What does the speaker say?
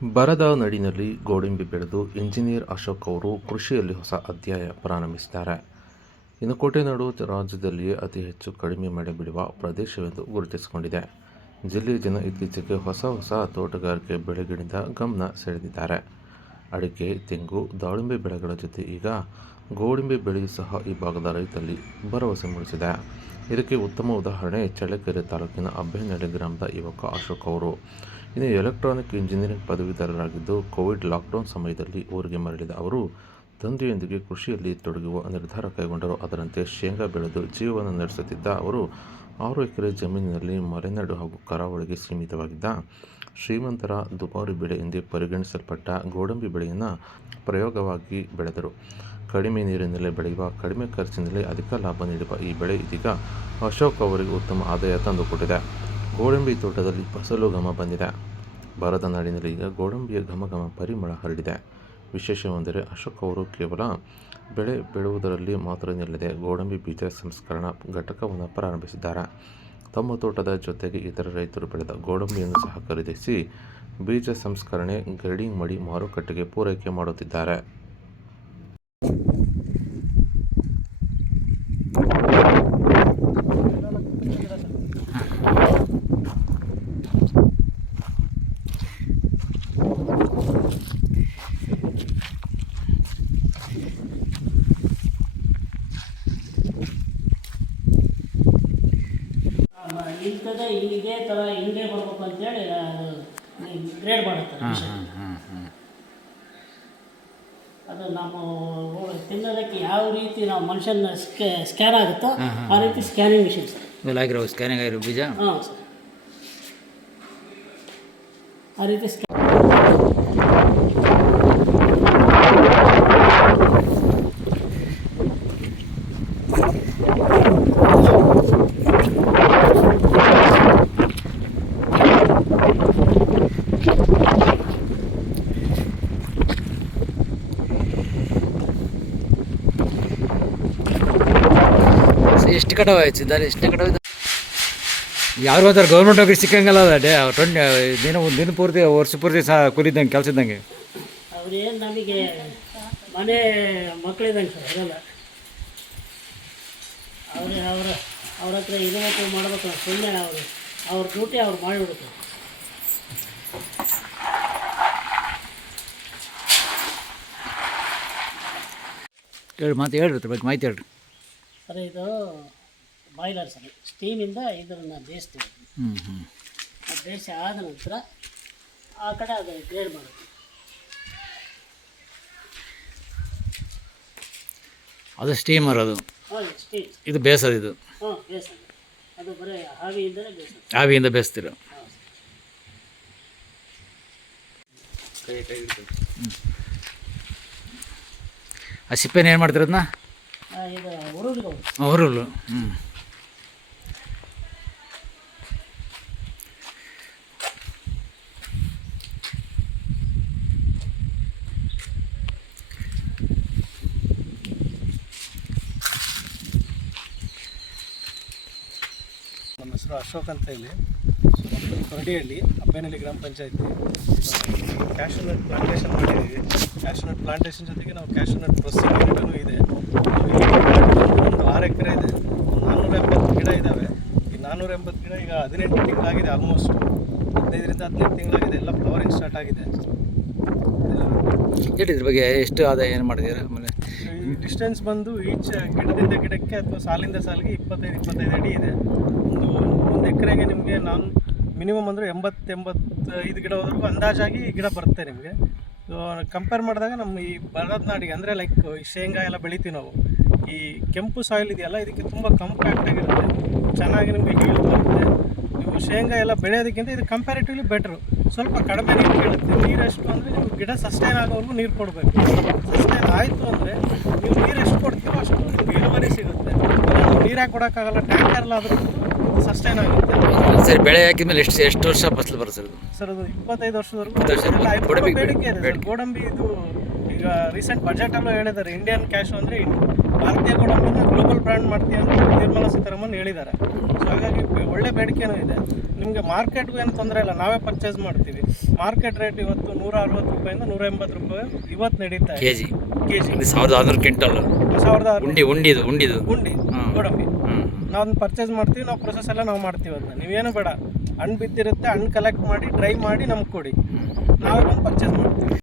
ಬರದ ನಾಡಿನಲ್ಲಿ ಗೋಡಂಬಿ ಬೆಳೆದು ಇಂಜಿನಿಯರ್ ಅಶೋಕ್ ಅವರು ಕೃಷಿಯಲ್ಲಿ ಹೊಸ ಅಧ್ಯಾಯ ಪ್ರಾರಂಭಿಸಿದ್ದಾರೆ. ಇನ್ನು ಕೋಟೆನಾಡು ರಾಜ್ಯದಲ್ಲಿಯೇ ಅತಿ ಹೆಚ್ಚು ಕಡಿಮೆ ಮಳೆ ಬೀಳುವ ಪ್ರದೇಶವೆಂದು ಗುರುತಿಸಿಕೊಂಡಿದೆ. ಜಿಲ್ಲೆಯ ಜನ ಇತ್ತೀಚೆಗೆ ಹೊಸ ತೋಟಗಾರಿಕೆ ಬೆಳೆಗಳಿಂದ ಗಮನ ಸೆಳೆದಿದ್ದಾರೆ. ಅಡಿಕೆ, ತೆಂಗು, ದಾಳಿಂಬೆ ಬೆಳೆಗಳ ಜೊತೆ ಈಗ ಗೋಡಂಬಿ ಬೆಳೆಯೂ ಸಹ ಈ ಭಾಗದ ರೈತರಲ್ಲಿ ಭರವಸೆ ಮೂಡಿಸಿದೆ. ಇದಕ್ಕೆ ಉತ್ತಮ ಉದಾಹರಣೆ ಚಳ್ಳಕೆರೆ ತಾಲೂಕಿನ ಅಬ್ಬೇನಹಳ್ಳಿ ಗ್ರಾಮದ ಯುವಕ ಅಶೋಕ್ ಅವರು. ಇನ್ನು ಎಲೆಕ್ಟ್ರಾನಿಕ್ ಇಂಜಿನಿಯರಿಂಗ್ ಪದವೀಧರರಾಗಿದ್ದು, ಕೋವಿಡ್ ಲಾಕ್ಡೌನ್ ಸಮಯದಲ್ಲಿ ಊರಿಗೆ ಮರಳಿದ ಅವರು ತಂದೆಯೊಂದಿಗೆ ಕೃಷಿಯಲ್ಲಿ ತೊಡಗುವ ನಿರ್ಧಾರ ಕೈಗೊಂಡರು. ಅದರಂತೆ ಶೇಂಗಾ ಬೆಳೆದು ಜೀವನ ನಡೆಸುತ್ತಿದ್ದ ಅವರು 6 ಎಕರೆ ಜಮೀನಿನಲ್ಲಿ ಮಲೆನಾಡು ಹಾಗೂ ಕರಾವಳಿಗೆ ಸೀಮಿತವಾಗಿದ್ದ ಶ್ರೀಮಂತರ ದುಬಾರಿ ಬೆಳೆ ಎಂದೇ ಪರಿಗಣಿಸಲ್ಪಟ್ಟ ಗೋಡಂಬಿ ಬೆಳೆಯನ್ನು ಪ್ರಯೋಗವಾಗಿ ಬೆಳೆದರು. ಕಡಿಮೆ ನೀರಿನಲ್ಲಿ ಬೆಳೆಯುವ, ಕಡಿಮೆ ಖರ್ಚಿನಲ್ಲಿ ಅಧಿಕ ಲಾಭ ನೀಡುವ ಈ ಬೆಳೆ ಇದೀಗ ಅಶೋಕ್ ಅವರಿಗೆ ಉತ್ತಮ ಆದಾಯ ತಂದುಕೊಟ್ಟಿದೆ. ಗೋಡಂಬಿ ತೋಟದಲ್ಲಿ ಫಸಲು ಘಮ ಬಂದಿದೆ. ಬರದ ನಾಡಿನಲ್ಲಿ ಈಗ ಗೋಡಂಬಿಯ ಘಮ ಪರಿಮಳ ಹರಡಿದೆ. ವಿಶೇಷವೆಂದರೆ ಅಶೋಕ್ ಅವರು ಕೇವಲ ಬೆಳೆ ಬೆಳೆಯುವುದರಲ್ಲಿ ಮಾತ್ರ ನಿಲ್ಲದೆ ಗೋಡಂಬಿ ಬೀಜ ಸಂಸ್ಕರಣಾ ಘಟಕವನ್ನು ಪ್ರಾರಂಭಿಸಿದ್ದಾರೆ. ತಮ್ಮ ತೋಟದ ಜೊತೆಗೆ ಇತರ ರೈತರು ಬೆಳೆದ ಗೋಡಂಬಿಯನ್ನು ಸಹ ಖರೀದಿಸಿ ಬೀಜ ಸಂಸ್ಕರಣೆ, ಗ್ರೇಡಿಂಗ್ ಮಾಡಿ ಮಾರುಕಟ್ಟೆಗೆ ಪೂರೈಕೆ ಮಾಡುತ್ತಿದ್ದಾರೆ. ಇಂಥದ್ದೇ ಇದೇ ಥರ ಹಿಂಗೆ ಬರ್ಬೇಕು ಅಂತೇಳಿ ಗ್ರೇಡ್ ಮಾಡುತ್ತಾರೆ. ಅದು ನಾವು ತಿನ್ನೋದಕ್ಕೆ ಯಾವ ರೀತಿ ನಾವು ಮನುಷ್ಯನ ಸ್ಕ್ಯಾನ್ ಆಗುತ್ತೋ ಆ ರೀತಿ ಸ್ಕ್ಯಾನಿಂಗ್ ಮಿಷಿನ್ ಸರ್. ಆಗಿರೋ ಸ್ಕ್ಯಾನಿಂಗ್ ಆಗಿರೋ ಬೀಜ ಹಾಂ ಸರ್, ಆ ರೀತಿ ಎಷ್ಟು ಕಟಾವು ಆಯ್ತು ಇದ್ದಾರೆ, ಎಷ್ಟೇ ಕಟಾವು ಇದೆ. ಯಾರು ಅಂತಾರೆ ಗೌರ್ಮೆಂಟ್ ನೌಕರಿ ಸಿಕ್ಕಂಗಲ್ಲ. ದಿನ ಪೂರ್ತಿ ವರ್ಷ ಪೂರ್ತಿ ಸಹ ಕೂಲಿದ್ದಂಗೆ ಕೆಲಸ ಇದ್ದಂಗೆ. ಅವ್ರೇನು ನಮಗೆ ಮನೆ ಮಕ್ಕಳಿದ್ದಂಗೆ ಸರ್. ಅದಲ್ಲ ಅವ್ರ ಹತ್ರ ಇನ್ವೆಸ್ಟ್ ಮಾಡಬೇಕು. ಸುಮ್ಮನೆ ಅವ್ರ ಡ್ಯೂಟಿ ಅವ್ರು ಮಾಡಿಬಿಡ್ತಾರೆ. ಹೇಳ್ರಿ ಅದ್ರ ಬಗ್ಗೆ ಮಾಹಿತಿ ಹೇಳ್ರಿ ಸರ್. ಇದು ಬಾಯ್ಲರ್ ಸರ್. ಸ್ಟೀಮಿಂದ ಇದನ್ನು ಬೇಯಿಸ್ತೀವಿ. ಬೇಯಿಸಿ ಆದ ನಂತರ ಆ ಕಡೆ ಅದು ಗ್ರೇಡ್ ಮಾಡುತ್ತೆ. ಅದು ಸ್ಟೀಮರ್. ಅದು ಹಾಂ, ಸ್ಟೀಮ್. ಇದು ಬೇಯಿಸೋದು. ಇದು ಹಾಂ, ಬೇಯಿಸೋದು. ಅದು ಬರೀ ಆವಿಯಿಂದಲೇ ಬೇಯಿಸೋದು. ಆವಿಯಿಂದ ಬೇಯಿಸ್ತೀರ. ಆ ಸಿಪ್ಪೆನ ಏನು ಮಾಡ್ತೀರ ಅದನ್ನ? ಇದು ಹುರುಳು. ಹುರುಳು. ನಮ್ಮ ಹೆಸರು ಅಶೋಕ್ ಅಂತ ಹೇಳಿ, ಕೊರಡಿಹಳ್ಳಿ ಅಬ್ಬೇನಹಳ್ಳಿ ಗ್ರಾಮ ಪಂಚಾಯತಿ. ಕ್ಯಾಶ್ಯೂನಟ್ ಪ್ಲಾಂಟೇಶನ್ ಮಾಡಿದ್ದೀವಿ. ಕ್ಯಾಶ್ಯೂನಟ್ ಪ್ಲಾಂಟೇಶನ್ ಜೊತೆಗೆ ನಾವು ಕ್ಯಾಶ್ಯೂನಟ್ ಪ್ರೊಸೆಸಿಂಗ್ ಯೂನಿಟೂ ಇದೆ. ಒಂದು 6 ಎಕರೆ ಇದೆ. 480 ಗಿಡ ಇದ್ದಾವೆ. ಈ 480 ಗಿಡ ಈಗ 18 ತಿಂಗಳಾಗಿದೆ. ಆಲ್ಮೋಸ್ಟ್ 15ರಿಂದ 18 ತಿಂಗಳಾಗಿದೆ. ಎಲ್ಲ ಫ್ಲವರಿಂಗ್ ಸ್ಟಾರ್ಟ್ ಆಗಿದೆ. ಇದ್ರ ಬಗ್ಗೆ ಎಷ್ಟು ಆದಾಯ ಏನು ಮಾಡಿದ್ದೀರಾ? ಆಮೇಲೆ ಈ ಡಿಸ್ಟೆನ್ಸ್ ಬಂದು ಈಚ್ ಗಿಡದಿಂದ ಗಿಡಕ್ಕೆ ಅಥವಾ ಸಾಲಿಂದ ಸಾಲಿಗೆ 25 ಅಡಿ ಇದೆ. ಒಂದು ಎಕರೆಗೆ ನಿಮಗೆ ನಾನು ಮಿನಿಮಮ್ ಅಂದರೆ 80-85 ಗಿಡವರೆಗೂ ಅಂದಾಜಾಗಿ ಗಿಡ ಬರುತ್ತೆ ನಿಮಗೆ. ಸೊ ಕಂಪೇರ್ ಮಾಡಿದಾಗ ನಮ್ಮ ಈ ಬರದ ನಾಡಿಗೆ ಅಂದರೆ ಲೈಕ್ ಶೇಂಗಾ ಎಲ್ಲ ಬೆಳಿತೀವಿ ನಾವು. ಈ ಕೆಂಪು ಸಾಯಿಲ್ ಇದೆಯಲ್ಲ, ಇದಕ್ಕೆ ತುಂಬ ಕಂಪ್ಯಾಕ್ಟಾಗಿರುತ್ತೆ. ಚೆನ್ನಾಗಿ ನಿಮಗೆ ಹೀಲ್ ಬರುತ್ತೆ. ನೀವು ಶೇಂಗಾ ಎಲ್ಲ ಬೆಳೆಯೋದಕ್ಕಿಂತ ಇದು ಕಂಪ್ಯಾರಿಟಿವ್ಲಿ ಬೆಟ್ರು. ಸ್ವಲ್ಪ ಕಡಿಮೆ ನೀರು ಕೇಳುತ್ತೆ. ನೀರು ಎಷ್ಟು ಅಂದರೆ ನೀವು ಗಿಡ ಸಸ್ಟೈನ್ ಆಗೋವರೆಗೂ ನೀರು ಕೊಡಬೇಕು. ಸಸ್ಟೈನ್ ಆಯಿತು ಅಂದರೆ ನೀವು ನೀರು ಎಷ್ಟು ಕೊಡ್ತೀರೋ ಅಷ್ಟು ನಿಮ್ಗೆ ಇಳುವರಿ ಸಿಗುತ್ತೆ. ನೀರು ಹಾಕಿ ಕೊಡೋಕ್ಕಾಗಲ್ಲ. ಟ್ಯಾಂಕರ್ಲಾದರೂ ಸಸ್ಟೈನ್ ಆಗುತ್ತೆ. ಸರಿ, ಬೆಳೆ ಹಾಕಿದ್ಮೇಲೆ ಎಷ್ಟು ವರ್ಷ ಫಸಲು ಬರುತ್ತೆ ಸರ್? ಅದು 25 ವರ್ಷದವರೆಗೂ ಬೇಡಿಕೆ ಇದೆ. ಗೋಡಂಬಿ ಇದು ಈಗ ರೀಸೆಂಟ್ ಬಜೆಟಲ್ಲೂ ಹೇಳಿದ್ದಾರೆ, ಇಂಡಿಯನ್ ಕ್ಯಾಶು ಅಂದರೆ ಭಾರತೀಯ ಗೋಡಂಬಿನ ಗ್ಲೋಬಲ್ ಬ್ರ್ಯಾಂಡ್ ಮಾಡ್ತೀವಿ ಅಂತ ನಿರ್ಮಲಾ ಸೀತಾರಾಮನ್ ಹೇಳಿದ್ದಾರೆ. ಸೊ ಹಾಗಾಗಿ ಒಳ್ಳೆ ಬೇಡಿಕೆನೂ ಇದೆ. ನಿಮಗೆ ಮಾರ್ಕೆಟ್ಗೂ ಏನು ತೊಂದರೆ ಇಲ್ಲ, ನಾವೇ ಪರ್ಚೇಸ್ ಮಾಡ್ತೀವಿ. ಮಾರ್ಕೆಟ್ ರೇಟ್ ಇವತ್ತು 160 ರೂಪಾಯಿಂದ 180 ರೂಪಾಯಿ ಇವತ್ತು ನಡೀತಾ ಇದೆ ಕೆಜಿ. ಕೆಜಿ. 1600 ಕ್ವಿಂಟಲ್ 1600 ಉಂಡಿದು ಗುಂಡಿ ಗೋಡಂಬಿ. ನಾವು ಅದನ್ನ ಪರ್ಚೇಸ್ ಮಾಡ್ತೀವಿ, ನಾವು ಪ್ರೊಸೆಸ್ ಎಲ್ಲ ನಾವು ಮಾಡ್ತೀವಿ. ಅದನ್ನ ನೀವೇನು ಬೇಡ, ಹಣ್ಣು ಬಿದ್ದಿರುತ್ತೆ, ಹಣ್ಣು ಕಲೆಕ್ಟ್ ಮಾಡಿ ಡ್ರೈ ಮಾಡಿ ನಮ್ಗೆ ಕೊಡಿ, ನಾವೇ ಬಂದು ಪರ್ಚೇಸ್ ಮಾಡ್ತೀವಿ.